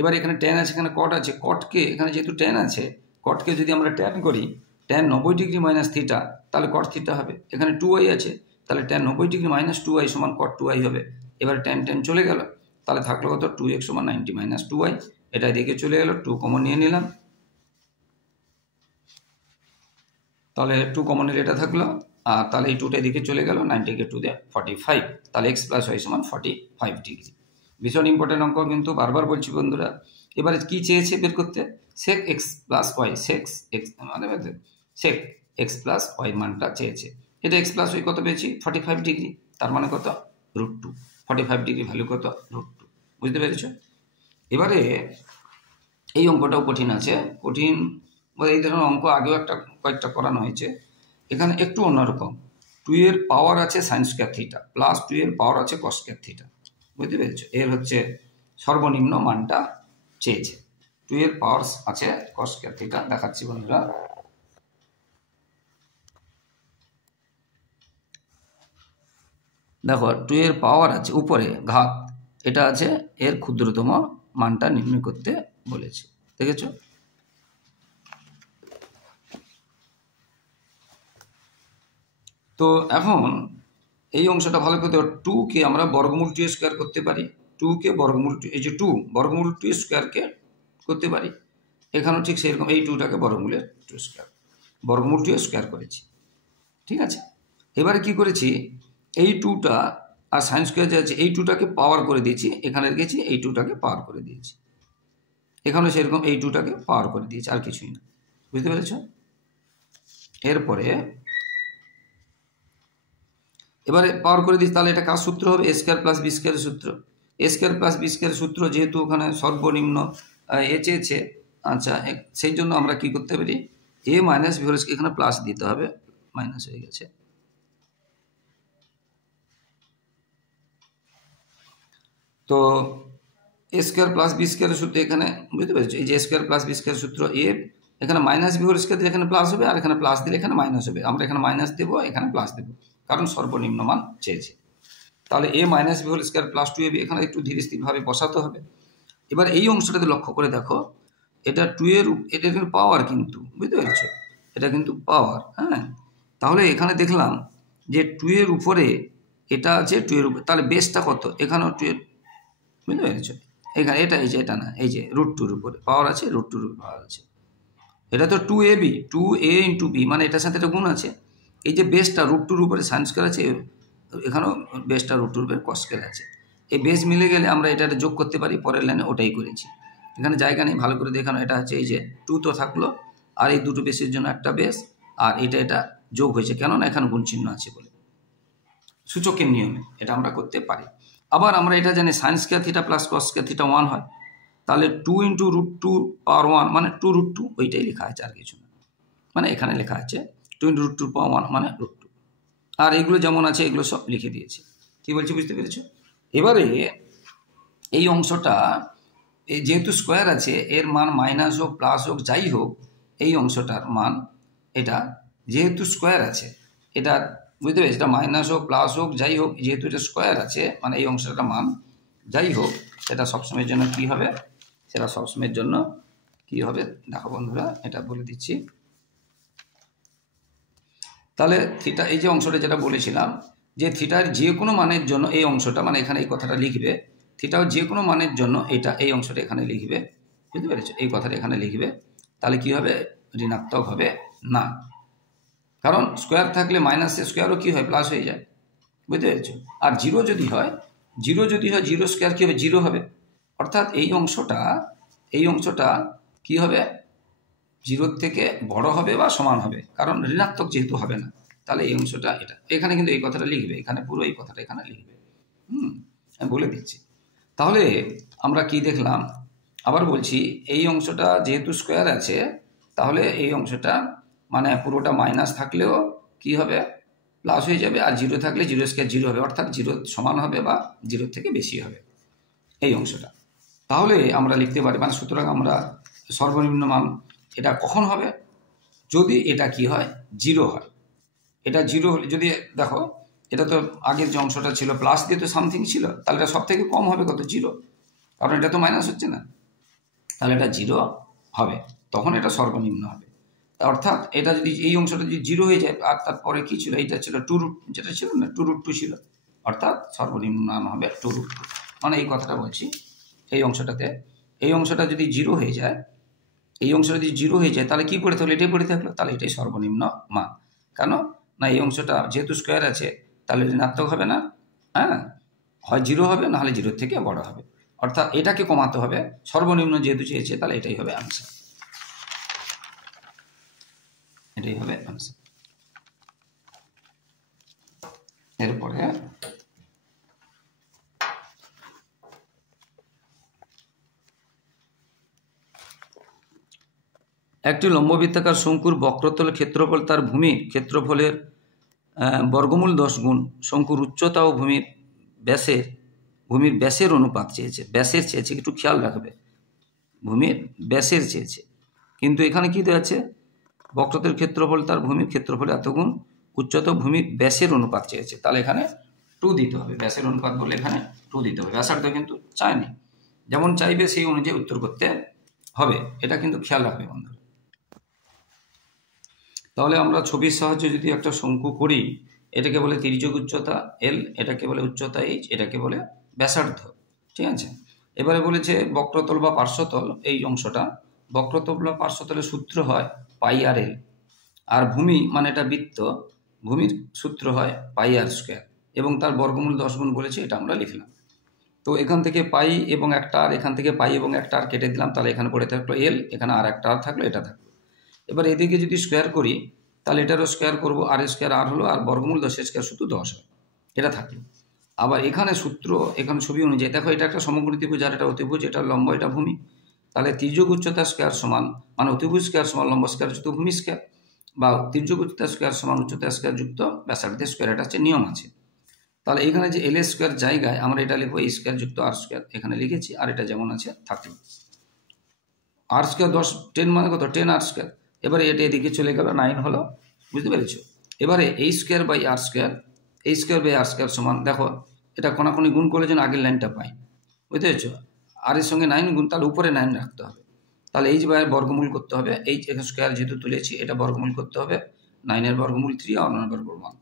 এবার এখানে ট্যান আছে, এখানে কট আছে, কটকে এখানে যেহেতু ট্যান আছে, কটকে যদি আমরা ট্যান করি, ট্যান 90 ডিগ্রি মাইনাস থিটা, তাহলে কট থিটা হবে। এখানে 2y আছে, তাহলে ট্যান 90 ডিগ্রি মাইনাস 2y সমান কট 2y হবে। এবার ট্যান ট্যান চলে গেল, তাহলে থাকলো কত 2x সমান 90 মাইনাস 2y, এটা এদিকে চলে গেল, 2 কমন নিয়ে নিলাম, তাহলে 2 কমন নিলে এটা থাকলো, আর তাহলে এই 2টা এদিকে চলে গেল, 90কে 2 দিয়ে 45, তাহলে x প্লাস y সমান 45 ডিগ্রি। ভীষণ ইম্পর্টেন্ট অঙ্ক কিন্তু, বারবার বলছি বন্ধুরা। এবারে কি চেয়েছে বের করতে? Sec x plus y, sec x plus y মানটা চেয়েছে। এটা এক্স প্লাস ওয়াই কত পেয়েছি? 45 ডিগ্রি, তার মানে কত? √2। 45 ডিগ্রি ভ্যালু কত? √2। বুঝতে পেরেছ? এবারে এই অঙ্কটাও কঠিন আছে, কঠিন এই ধরনের অঙ্ক আগেও কয়েকটা করানো হয়েছে। এখানে একটু অন্যরকম, 2 এর পাওয়ার আছে সাইন স্কয়ার থিটা প্লাস 2 এর পাওয়ার আছে কস স্কয়ার থিটা। বুঝতে পেরেছো? এর হচ্ছে সর্বনিম্ন মানটা চেয়েছে। 2 এর পাওয়ার আছে কস স্কয়ার থিটা, দেখাচ্ছি বন্ধুরা। দেখো 2 এর পাওয়ার আছে উপরে ঘাত, এটা আছে, এর ক্ষুদ্রতম মানটা নির্ণয় করতে বলেছে। দেখেছো? তো এখন এই অংশটা ভালো করতে, 2কে আমরা বর্গমূল 2 স্কোয়ার করতে পারি, 2কে বর্গমূল, এই যে 2 বর্গমূল 2 স্কোয়ারকে করতে পারি। এখানেও ঠিক সেরকম এই 2টাকে বর্গমূলের 2 স্কোয়ার, বর্গমূল 2 স্কোয়ার করেছি। ঠিক আছে, এবারে কি করেছি, এই 2টা আর সাইন স্কোয়ার যে আছে এই 2টাকে পাওয়ার করে দিয়েছি, এখানে রেখেছি এই 2টাকে পাওয়ার করে দিয়েছি, এখানেও সেরকম এই 2টাকে পাওয়ার করে দিয়েছি, আর কিছুই না। বুঝতে পেরেছ? এরপরে এবারে পাওয়ার করে দিচ্ছি, তাহলে এটা কার সূত্র হবে? এ স্কোয়ার প্লাস বি স্কোয়ারের সূত্র। এ স্কোয়ার প্লাস বি স্কোয়ারের সূত্র, যেহেতু ওখানে সর্বনিম্ন এ চেয়েছে, আচ্ছা সেই জন্য আমরা কি করতে পারি, এ মাইনাস বি হোল স্কোয়ার, এখানে প্লাস দিতে হবে, মাইনাস হয়ে গেছে। তো এ স্কোয়ার প্লাস বি স্কোয়ারের সূত্র এখানে, বুঝতে পেরেছো? এই যে স্কোয়ার প্লাস বি স্কোয়ারের সূত্র, এ এখানে মাইনাস বি হোল স্কোয়ার দিলে এখানে প্লাস হবে, আর এখানে প্লাস দিলে এখানে মাইনাস হবে। আমরা এখানে মাইনাস দেবো, এখানে প্লাস দেবো, কারণ সর্বনিম্ন মান চেয়েছে। তাহলে A minus B whole square plus 2ab এখানে একটু ধীরে স্থিরভাবে বসাতে হবে। এবার এই অংশটাতে লক্ষ্য করে দেখো, এটা 2 এর, এটা কিন্তু পাওয়ার, কিন্তু বুঝতে পেরেছো, এটা কিন্তু পাওয়ার। হ্যাঁ, তাহলে এখানে দেখলাম যে 2 এর উপরে এটা আছে, 2 এর উপরে, তাহলে বেসটা কত? এখানেও 2 এর, বুঝতে পেরেছো? এখানে এটা, এই যে এটা না, এই যে √2 এর উপরে পাওয়ার আছে, √2 এর উপরে পাওয়ার আছে। এটা তো 2ab, 2a ইন্টু বি, মানে এটার সাথে এটা গুণ আছে। এই যে বেসটা √2 এর উপরে সাইন স্কয়ার আছে, এখানেও বেসটা √2 এর উপরে কস স্কয়ার আছে। এই বেস মিলে গেলে আমরা এটা যোগ করতে পারি, পরের লাইনে ওটাই করেছি। এখানে জায়গা নেই, ভালো করে দেখানো। এটা হচ্ছে এই যে 2 তো থাকলো, আর এই দুটো বেসের জন্য একটা বেস, আর এটা যোগ হয়েছে, কেননা এখানে গুণ চিহ্ন আছে বলে, সূচকের নিয়মে এটা আমরা করতে পারি। আবার আমরা এটা জানি sine square theta plus cos square theta 1 হয়, তাহলে 2 ইন্টু √2 পাওয়ার 1 মানে 2√2, ওইটাই লেখা আছে, আর কিছু না। মানে এখানে লেখা আছে 2 ইন্টু √2 পাওয়ার 1 মানে √2, আর এগুলো যেমন আছে এগুলো সব লিখে দিয়েছি। কি বলছি বুঝতে পেরেছো? এবারে এই অংশটা, যেহেতু স্কোয়ার আছে, এর মান মাইনাস হোক প্লাস হোক যাই হোক, এই অংশটার মান, এটা যেহেতু স্কোয়ার আছে, এটা বুঝতে পেরেছি, এটা মাইনাস হোক প্লাস হোক যাই হোক, যেহেতু এটা স্কোয়ার আছে, মানে এই অংশটার মান যাই হোক, সেটা সবসময়ের জন্য কি হবে, সেটা সবসময়ের জন্য কি হবে, দেখো বন্ধুরা এটা বলে দিচ্ছি। তাহলে থিটা এই যে অংশটা যেটা বলেছিলাম যে থিটার যে কোনো মানের জন্য এই অংশটা মানে এখানে এই কথাটা লিখবে, থিটাও যে কোনো মানের জন্য এই অংশটা এখানে লিখবে, বুঝতে পেরেছো? এই কথাটা এখানে লিখবে, তাহলে কি হবে? ঋণাত্মক হবে না, কারণ স্কোয়ার থাকলে মাইনাসের স্কোয়ারও কি হয়? প্লাস হয়ে যায়, বুঝতে পেরেছো? আর জিরো যদি হয় জিরো স্কোয়ার কী হবে? জিরো হবে। অর্থাৎ এই অংশটা কি হবে? জিরোর থেকে বড় হবে বা সমান হবে, কারণ ঋণাত্মক যেহেতু হবে না, তাহলে এই অংশটা এটা এখানে কিন্তু এই কথাটা লিখবে, এখানে পুরো এই কথাটা এখানে লিখবে। আমি বলে দিচ্ছি। তাহলে আমরা কি দেখলাম? আবার বলছি, এই অংশটা যেহেতু স্কোয়ার আছে, তাহলে এই অংশটা মানে পুরোটা মাইনাস থাকলেও কি হবে? প্লাস হয়ে যাবে, আর জিরো থাকলে জিরো স্কোয়ার জিরো হবে, অর্থাৎ জিরো সমান হবে বা জিরোর থেকে বেশি হবে এই অংশটা। তাহলে আমরা লিখতে পারি মানে সুতরাং আমরা সর্বনিম্ন মান এটা কখন হবে? যদি এটা কি হয়? জিরো হয়। এটা জিরো হলে যদি দেখো এটা তো আগের যে অংশটা ছিল প্লাস দিয়ে তো সামথিং ছিল, তাহলে এটা সব থেকে কম হবে কত? জিরো, কারণ এটা তো মাইনাস হচ্ছে না, তাহলে এটা জিরো হবে, তখন এটা সর্বনিম্ন হবে। অর্থাৎ এটা যদি এই অংশটা যদি জিরো হয়ে যায়, আর তারপরে কি ছিল? এইটা ছিল টু রুট, যেটা ছিল না 2√2 ছিল, অর্থাৎ সর্বনিম্ন মান হবে 2√2। মানে এই কথাটা বলছি, এই অংশটা যদি জিরো হয়ে যায়, এই অংশটা যদি জিরো হয়ে যায়, তাহলে কি পড়ে থাকলো? এটাই পড়ে থাকলো, তাহলে এটাই সর্বনিম্ন মান। কেন না? এই অংশটা যেহেতু স্কোয়ার আছে, তাহলে ঋণাত্মক হবে না, হ্যাঁ, হয় জিরো হবে, নাহলে জিরোর থেকে বড় হবে, অর্থাৎ এটাকে কমাতে হবে। সর্বনিম্ন যেহেতু চেয়েছে, তাহলে এটাই হবে আনসার, এটাই হবে আনসার। এরপরে একটি লম্ববৃত্তাকার শঙ্কুর বক্রতল ক্ষেত্রফল তার ভূমির ক্ষেত্রফলের বর্গমূল 10 গুণ শঙ্কুর উচ্চতা ও ভূমির ব্যাসের অনুপাত চেয়েছে। ব্যাসের চেয়েছে, একটু খেয়াল রাখবে, ভূমির ব্যাসের চেয়েছে, কিন্তু এখানে কি দেওয়া আছে? বক্রতলের ক্ষেত্রফল তার ভূমির ক্ষেত্রফলে এত গুণ, উচ্চতা ভূমির ব্যাসের অনুপাত চেয়েছে, তাহলে এখানে 2 দিতে হবে। ব্যাসের অনুপাত বলে এখানে 2 দিতে হবে, ব্যাসার্ধ কিন্তু চায়নি, যেমন চাইবে সেই অনুযায়ী উত্তর করতে হবে, এটা কিন্তু খেয়াল রাখবে বন্ধুরা। তাহলে আমরা ছবির সাহায্যে যদি একটা শঙ্কু করি, এটাকে বলে তির্যক উচ্চতা এল, এটাকে বলে উচ্চতা এইচ, এটাকে বলে ব্যাসার্ধ, ঠিক আছে? এবারে বলেছে বক্রতল বা পার্শ্বতল, এই অংশটা বক্রতল বা পার্শ্বতলের সূত্র হয় পাই আর এল, আর ভূমি মানে এটা বৃত্ত, ভূমির সূত্র হয় পাই আর স্কোয়ার, এবং তার বর্গমূল 10 গুণ বলেছে, এটা আমরা লিখলাম। তো এখান থেকে পাই এবং একটা আর, এখান থেকে পাই এবং একটা আর কেটে দিলাম, তাহলে এখানে পড়ে থাকলো এল, এখানে আর একটা আর থাকলো, এটা থাকলো। এবার এদিকে যদি স্কোয়ার করি, তাহলে এটারও স্কোয়ার করবো, আর স্কোয়ার আর হলো, আর বর্গমূল 10 স্কোয়ার শুধু 10 হয়, এটা থাকলো। আবার এখানে সূত্র, এখানে ছবি অনুযায়ী দেখো, এটা একটা সমকোণী ত্রিভুজ, আর এটা অতিভুজ, এটা লম্ব, এটা ভূমি, তাহলে তির্যক উচ্চতা স্কোয়ার সমান মানে অতিভুজ স্কোয়ার সমান লম্ব স্কোয়ার যুক্ত ভূমি স্কোয়ার, বা তির্যক উচ্চতা স্কোয়ার সমান উচ্চতা স্কোয়ার যুক্ত ব্যাসার্ধের স্কোয়ার, এটা হচ্ছে নিয়ম আছে। তাহলে এখানে যে এল স্কোয়ার জায়গায় আমরা এটা লিখবো এই স্কোয়ার যুক্ত আর স্কোয়ার, এখানে লিখেছি, আর এটা যেমন আছে থাকলো। আর স্কোয়ার 10 মানে কত? 10 আর স্কোয়ার। এবারে এটা এদিকে চলে গেল, 9 হলো, বুঝতে পেরেছো? এবারে এই স্কোয়ার বাই আর স্কোয়ার, এই স্কোয়ার বাই আর স্কোয়ার সমান, দেখো এটা কোনাকুনি গুণ করলে যেন আগের লাইনটা পাই, বুঝতে পেরেছো? আর এর সঙ্গে 9 গুণ, তাহলে উপরে 9 রাখতে হবে, তাহলে এইচ বাই বর্গমূল করতে হবে, এইচ স্কোয়ার যেহেতু তুলেছি, এটা বর্গমূল করতে হবে, 9-এর বর্গমূল 3 আর 9-এর বর্গমূল 1,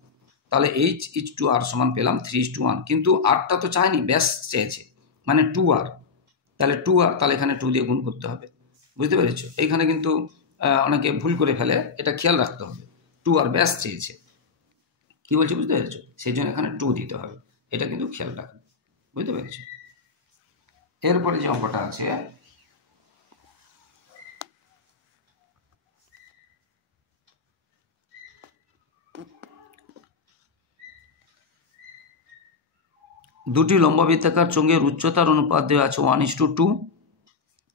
তাহলে এইচ ইজ টু আর সমান পেলাম 3:1, কিন্তু আরটা তো চায়নি, ব্যাস চেয়েছে, মানে 2 আর, তাহলে 2 আর, তাহলে এখানে 2 দিয়ে গুণ করতে হবে, বুঝতে পেরেছো? এইখানে কিন্তু অনেকে ভুল করে ফেলে, এটা খেয়াল রাখতে হবে, 2 আর ব্যাস চেয়েছে, কি বলছে বুঝতে পেরেছো? সেই জন্য এখানে 2 দিতে হবে, এটা কিন্তু খেয়াল রাখবে, বুঝতে পেরেছো? এরপরে যে অঙ্কটা আছে, দুটি লম্ববৃত্তাকার চোঙের উচ্চতার অনুপাত দেওয়া আছে 1:2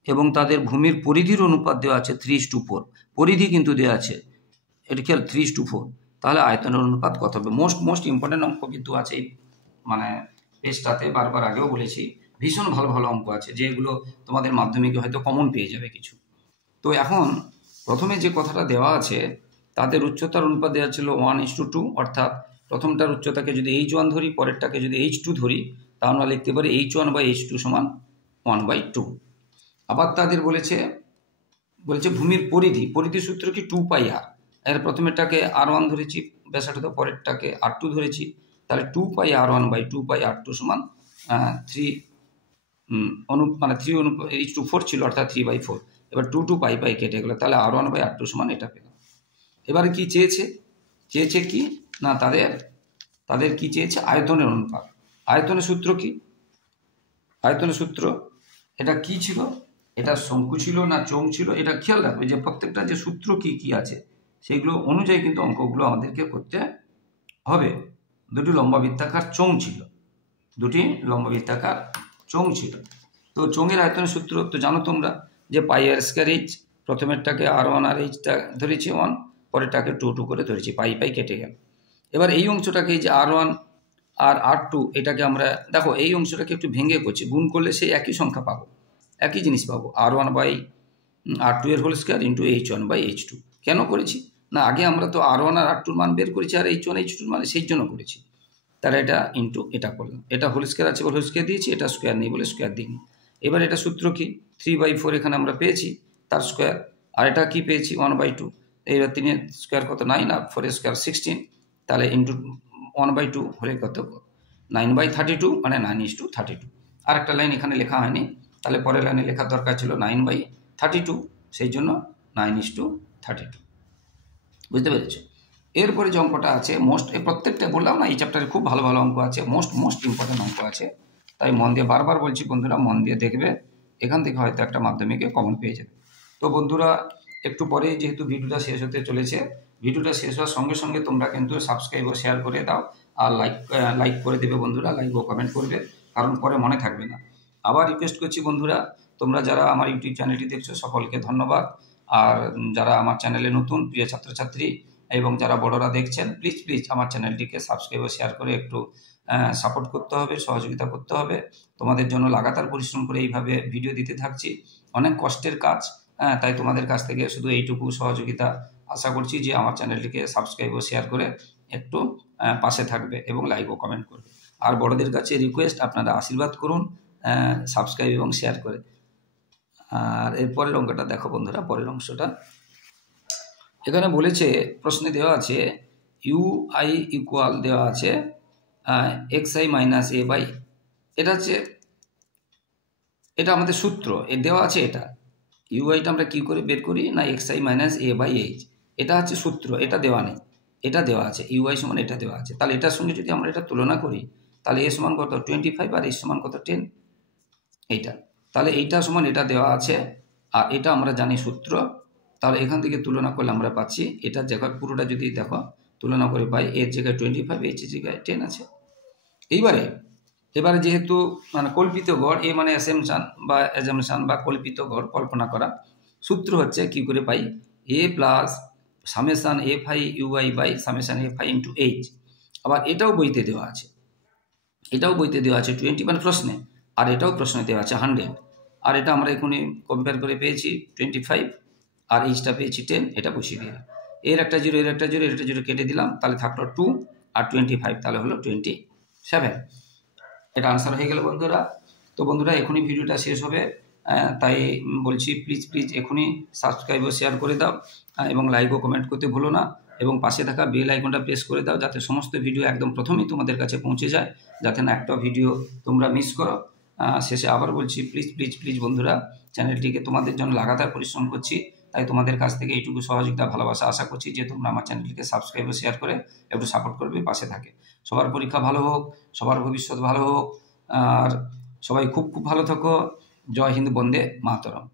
এবং তাদের ভূমির পরিধির অনুপাত দেওয়া আছে 3:4, পরিধি কিন্তু দেওয়া আছে, এটা খেয়াল, 3:4, তাহলে আয়তনের অনুপাত কত হবে? মোস্ট ইম্পর্টেন্ট অঙ্ক কিন্তু আছে এই মানে পেজটাতে, বারবার আগেও বলেছি, ভীষণ ভালো ভালো অঙ্ক আছে, যেগুলো তোমাদের মাধ্যমিকে হয়তো কমন পেয়ে যাবে কিছু। তো এখন প্রথমে যে কথাটা দেওয়া আছে, তাদের উচ্চতার অনুপাত দেওয়া ছিল 1:2, অর্থাৎ প্রথমটার উচ্চতাকে যদি h1 ধরি, পরেরটাকে যদি h2 ধরি, তা আমরা লিখতে পারি h1/h2 সমান 1/2। আবার তাদের বলেছে ভূমির পরিধি সূত্র কি 2 পাই আর, এর প্রথমেরটাকে r1 ধরেছি, ব্যাসার্ধ, পরেরটাকে R2 ধরেছি, তাহলে 2πr1/2πr2 সমান 3 মানে 3:4 ছিল, অর্থাৎ 3/4। এবার 2 কেটে গেলো, তাহলে r1/r2 সমান এটা পেলাম। এবারে কি চেয়েছে কি না, তাদের কি চেয়েছে, আয়তনের অনুপাত। আয়তনের সূত্র কি? আয়তনের সূত্র এটা কি ছিল? এটা শঙ্কু ছিল না চোঙ ছিল? এটা খেয়াল রাখবে যে প্রত্যেকটা যে সূত্র কি আছে সেগুলো অনুযায়ী কিন্তু অঙ্কগুলো আমাদেরকে করতে হবে। দুটি লম্বা বৃত্তাকার চোঙ ছিল, তো চোঙের আয়তনের সূত্র তো জানো তোমরা, যে πr²h, প্রথমেরটাকে r1 আর এইচটা ধরেছি 1, পরেরটাকে 2 করে ধরেছি, পাই কেটে গেল। এবার এই অংশটাকে, যে r1 আর r2, এটাকে আমরা দেখো এই অংশটাকে একটু ভেঙে করছি, গুণ করলে সেই একই সংখ্যা পাবো, একই জিনিস পাবো, r1/r2 এর হোল স্কয়ার ইন্টু h1/h2। কেন করেছি না, আগে আমরা তো r1 আর r2 মান বের করেছি, আর h1/h2 মানে সেই জন্য করেছি। তাহলে এটা ইন্টু এটা করলাম, এটা হোল স্কয়ার আছে বলে হোল স্কয়ার দিয়েছি, এটা স্কয়ার নেই বলে স্কয়ার দিইনি। এবার এটা সূত্র কি, 3/4 এখানে আমরা পেয়েছি তার স্কয়ার, আর এটা কি পেয়েছি 1/2। এইবার 3 স্কয়ার কত, 9, আর 4 স্কয়ার 16, তাহলে ইন্টু 1/2 হলে কত, 9/32, মানে 9:32। আর একটা লাইন এখানে লেখা হয়নি, তাহলে পরের লাইনে লেখার দরকার ছিল 9/32, সেই জন্য 9:32। বুঝতে পেরেছো? এরপরে যে অঙ্কটা আছে এই প্রত্যেকটা বললাম না, এই চ্যাপ্টারে খুব ভালো ভালো অঙ্ক আছে, মোস্ট ইম্পর্টেন্ট অঙ্ক আছে, তাই মন দিয়ে, বারবার বলছি বন্ধুরা, মন দিয়ে দেখবে, এখান থেকে হয়তো একটা মাধ্যমিকে কমন পেয়ে যাবে। তো বন্ধুরা, একটু পরে যেহেতু ভিডিওটা শেষ হতে চলেছে, ভিডিওটা শেষ হওয়ার সঙ্গে সঙ্গে তোমরা কিন্তু সাবস্ক্রাইব ও শেয়ার করে দাও, আর লাইক করে দেবে বন্ধুরা, লাইক ও কমেন্ট করবে, কারণ পরে মনে থাকবে না। আবার রিকোয়েস্ট করছি বন্ধুরা, তোমরা যারা আমার ইউটিউব চ্যানেলটি দেখছো সকলকে ধন্যবাদ, আর যারা আমার চ্যানেলে নতুন প্রিয় ছাত্রছাত্রী এবং যারা বড়রা দেখছেন, প্লিজ আমার চ্যানেলটিকে সাবস্ক্রাইব ও শেয়ার করে একটু সাপোর্ট করতে হবে, সহযোগিতা করতে হবে। তোমাদের জন্য লাগাতার পরিশ্রম করে এইভাবে ভিডিও দিতে থাকছি, অনেক কষ্টের কাজ, তাই তোমাদের কাছ থেকে শুধু এইটুকু সহযোগিতা আশা করছি, যে আমার চ্যানেলটিকে সাবস্ক্রাইব ও শেয়ার করে একটু পাশে থাকবে এবং লাইক ও কমেন্ট করবে। আর বড়দের কাছে রিকোয়েস্ট, আপনারা আশীর্বাদ করুন সাবস্ক্রাইব এবং শেয়ার করে। আর এর পরের অঙ্কটা দেখো বন্ধুরা, পরের অংশটা এখানে বলেছে, প্রশ্নে দেওয়া আছে UI ইকুয়াল দেওয়া আছে xi মাইনাস a বাই, এটা আমাদের সূত্র দেওয়া আছে। এটা UIটা আমরা কি করে বের করি না, xi minus a by h, এটা হচ্ছে সূত্র, এটা দেওয়া নেই, এটা দেওয়া আছে, UI সমান এটা দেওয়া আছে। তাহলে এটার সঙ্গে যদি আমরা এটা তুলনা করি, তাহলে a সমান কত 25 আর h সমান কত 10, এইটা, তাহলে এইটা সমান এটা দেওয়া আছে, আর এটা আমরা জানি সূত্র। তাহলে এখান থেকে তুলনা করলে আমরা পাচ্ছি, এটা জায়গায় পুরোটা যদি দেখো তুলনা করে পাই, এর জায়গায় 25, এর জায়গায় 10 আছে। এবারে যেহেতু মানে কল্পিত গড়, এ মানে অ্যাজামশন বা কল্পিত গড়, কল্পনা করা, সূত্র হচ্ছে কি করে পাই, a plus summation fi UI by summation fi into h। আবার এটাও বইতে দেওয়া আছে, 20 মানে প্রশ্নে, আর এটাও প্রশ্নে দেওয়া আছে 100। আর এটা আমরা এখনই কম্পেয়ার করে পেয়েছি 25, আর এইচটা পেয়েছি 10, এটা বসিয়ে দিলাম, এর একটা জিরো কেটে দিলাম, তাহলে থাকলো 2 আর 25, তাহলে হলো 27। এটা আনসার হয়ে গেল বন্ধুরা। তো বন্ধুরা, এখনই ভিডিওটা শেষ হবে, তাই বলছি প্লিজ এখনই সাবস্ক্রাইব ও শেয়ার করে দাও, এবং লাইক ও কমেন্ট করতে ভুলো না, এবং পাশে থাকা বেল আইকনটা প্রেস করে দাও, যাতে সমস্ত ভিডিও একদম প্রথমেই তোমাদের কাছে পৌঁছে যায়, যাতে না একটা ভিডিও তোমরা মিস করো। শেষে আবার বলছি প্লিজ বন্ধুরা, চ্যানেলটিকে তোমাদের জন্য লাগাতার পরিশ্রম করছি, তাই তোমাদের কাছ থেকে এইটুকু সহযোগিতা ভালোবাসা আশা করছি, যে তোমরা আমার চ্যানেলটিকে সাবস্ক্রাইব ও শেয়ার করে একটু সাপোর্ট করবে, পাশে থাকে। সবার পরীক্ষা ভালো হোক, সবার ভবিষ্যৎ ভালো হোক, আর সবাই খুব ভালো থাকো। জয় হিন্দ, বন্দে মাতরম।